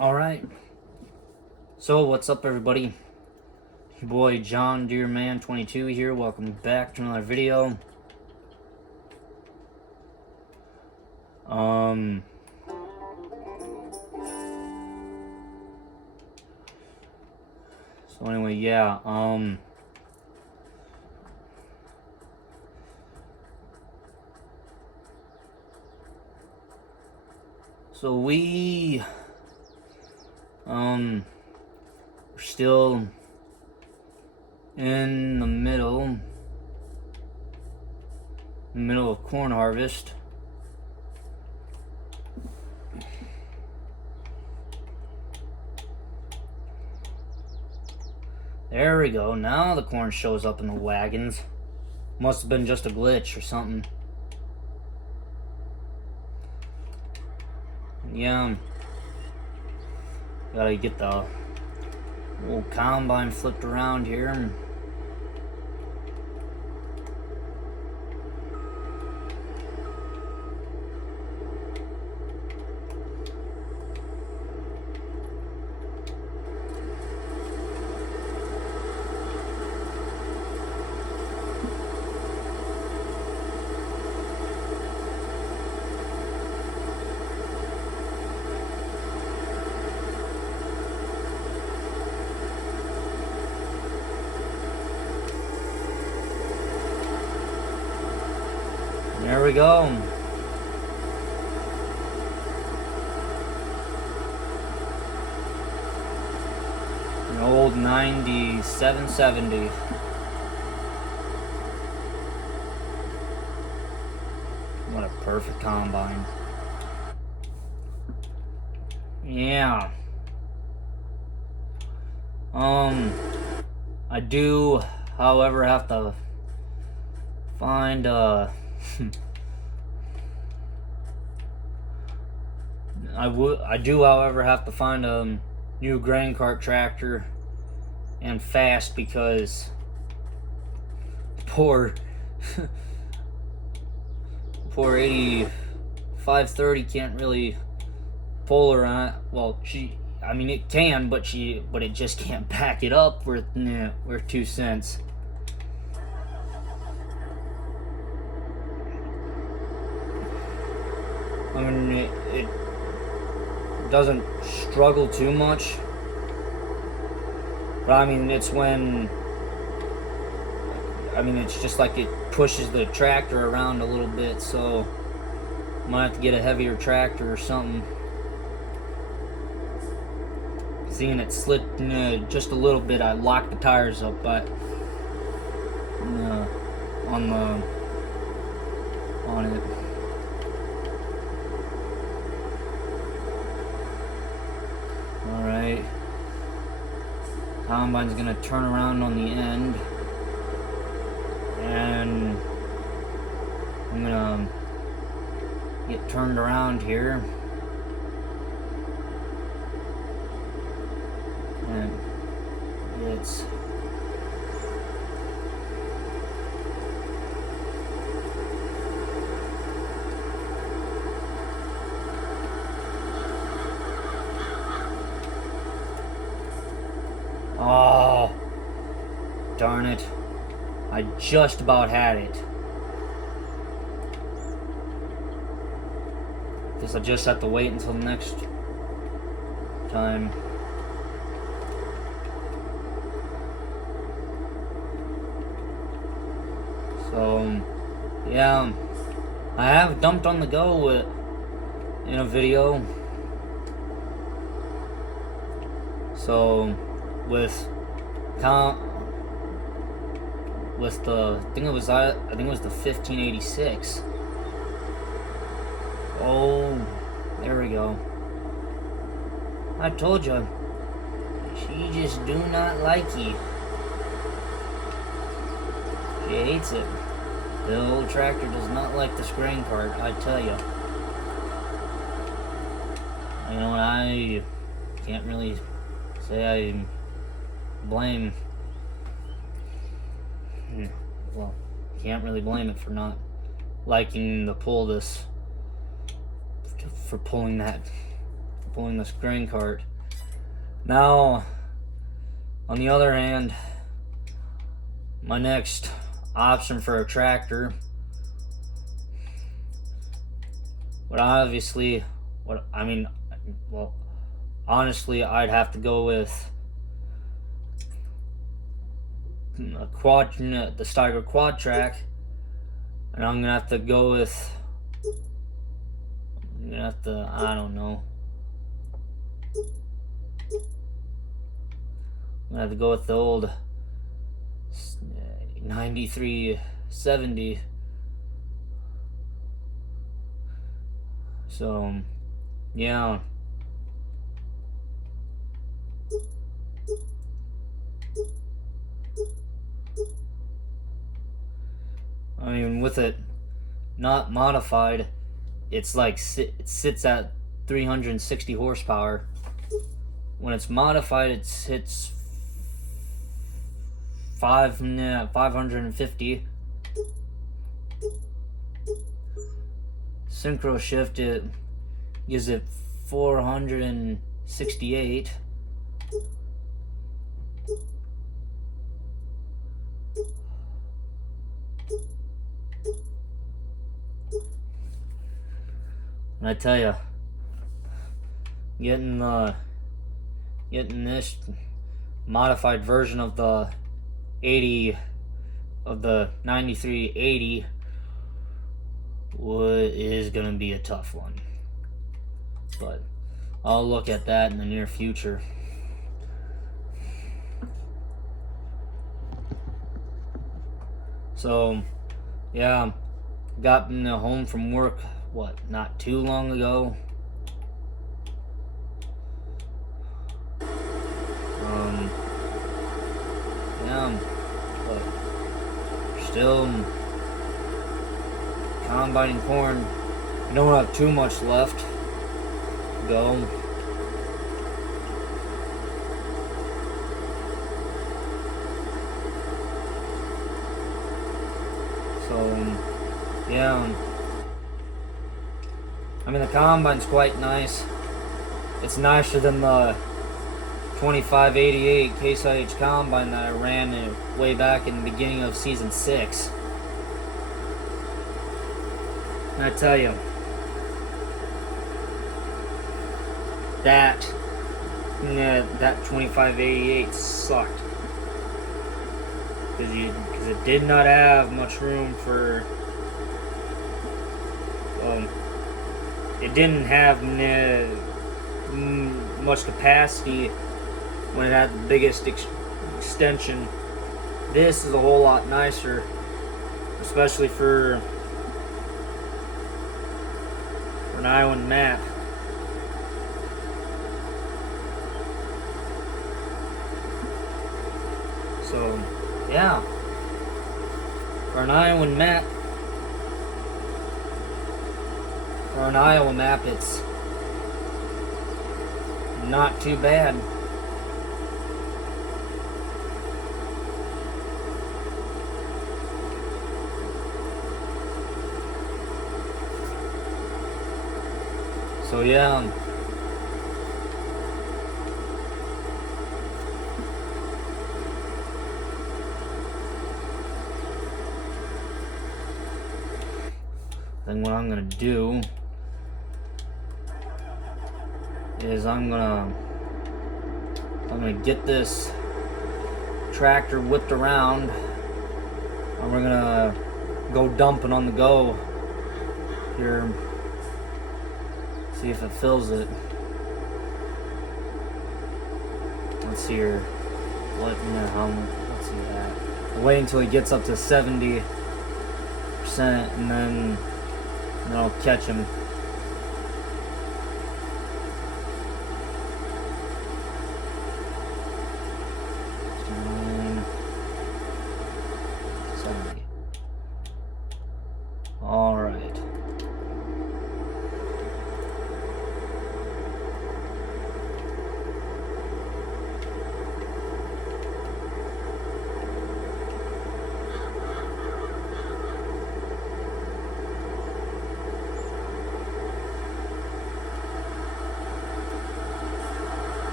Alright, so what's up everybody? Your boy John Deere Man 22 here. Welcome back to another video. So anyway, yeah, so we're still in the middle of corn harvest. There we go. Now the corn shows up in the wagons. Must have been just a glitch or something. Yeah. Gotta get the little combine flipped around here. There we go. An old 9770. What a perfect combine. Yeah. I do, however, have to find I do, however, have to find a new grain cart tractor, and fast, because poor 8530 can't really pull her on it. Well, I mean it can, but it just can't back it up worth 2 cents. I mean, it doesn't struggle too much, but I mean, it's just like it pushes the tractor around a little bit, so I might have to get a heavier tractor or something. Seeing it slip just a little bit, I locked the tires up, but on it. Alright, combine's gonna turn around on the end, and I'm gonna get turned around here, and it's oh, darn it. I just about had it. Guess I just have to wait until next time. So, yeah. I have dumped on the go in a video. So, with the I think it was the 1586. Oh, there we go. I told you, she just do not like you. She hates it. The old tractor does not like this grain cart, I tell you. You know, I can't really say I blame. Well, can't really blame it for not liking to pull this, for pulling that pulling this grain cart. Now, on the other hand, my next option for a tractor would obviously, honestly, I'd have to go with a quad, the Steiger quad track, and I'm gonna have to go with, I don't know. I'm gonna have to go with the old 9370. So, yeah. I mean, with it not modified, it's like it sits at 360 horsepower. When it's modified, it hits 550. Synchro shift, it gives it 468. And I tell you, getting this modified version of the 9380 is gonna be a tough one, but I'll look at that in the near future. So, yeah, got home from work, not too long ago. Yeah, but still combining corn. I don't have too much left to go. So, yeah. I mean, the combine's quite nice. It's nicer than the 2588 Case IH combine that I ran way back in the beginning of season 6. And I tell you, that 2588 sucked. Because it did not have much room for, it didn't have much capacity when it had the biggest extension. This is a whole lot nicer, especially for an Iowan map. So, yeah, for an Iowa map, it's not too bad. So, yeah. Then what I'm gonna do is I'm gonna get this tractor whipped around, and we're gonna go dumping on the go here. See if it fills it. Let's see here. Let's see that. I'll wait until he gets up to 70%, and then I'll catch him. All right.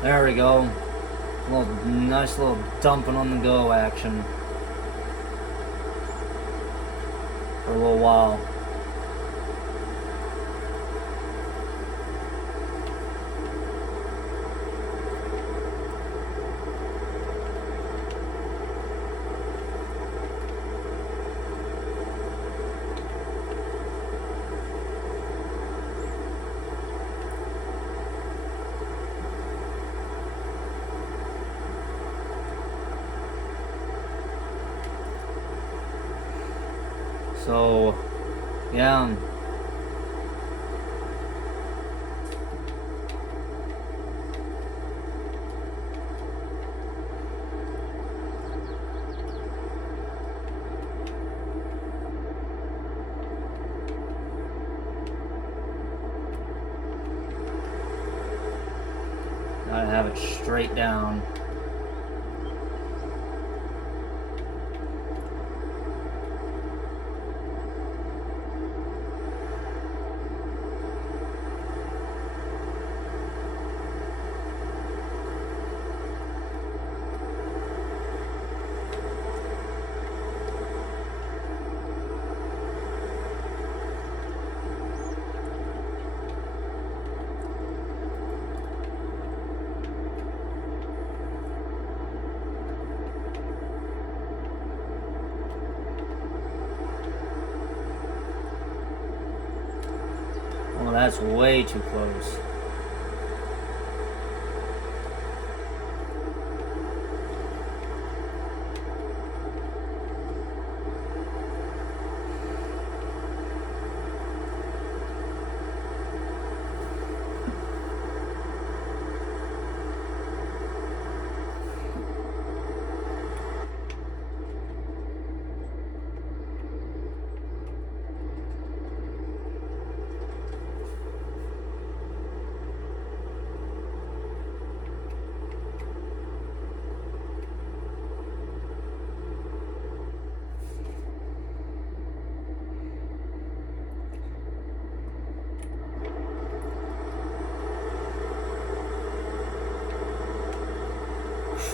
There we go. Nice little dumping on the go action for a little while. So, yeah. Gotta have it straight down. Oh, that's way too close.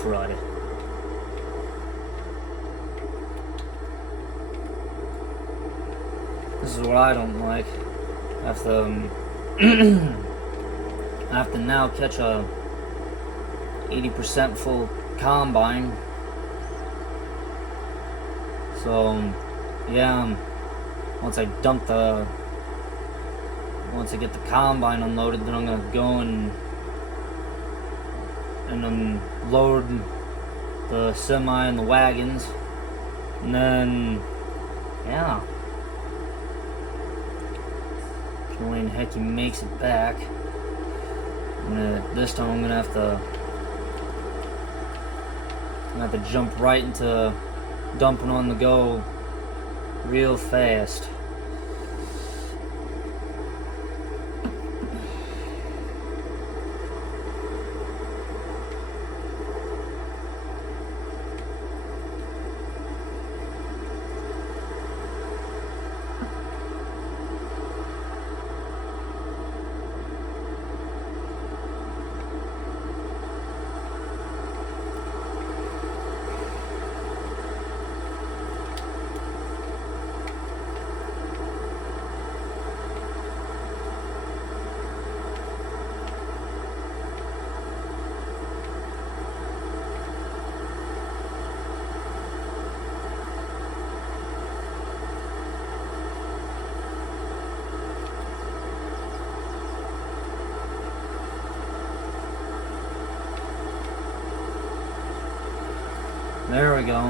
Crud. This is what I don't like. I have to, I have to now catch a 80% full combine. So, yeah, once I get the combine unloaded, then I'm gonna go and unload the semi and the wagons, and then, yeah, only in heck he makes it back. This time I'm gonna have to jump right into dumping on the go real fast. There we go.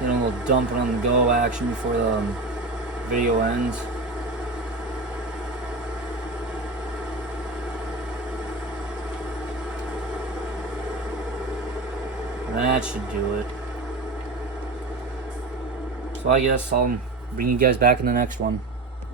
Get a little dumping on the go action before the video ends. That should do it. So I guess I'll bring you guys back in the next one.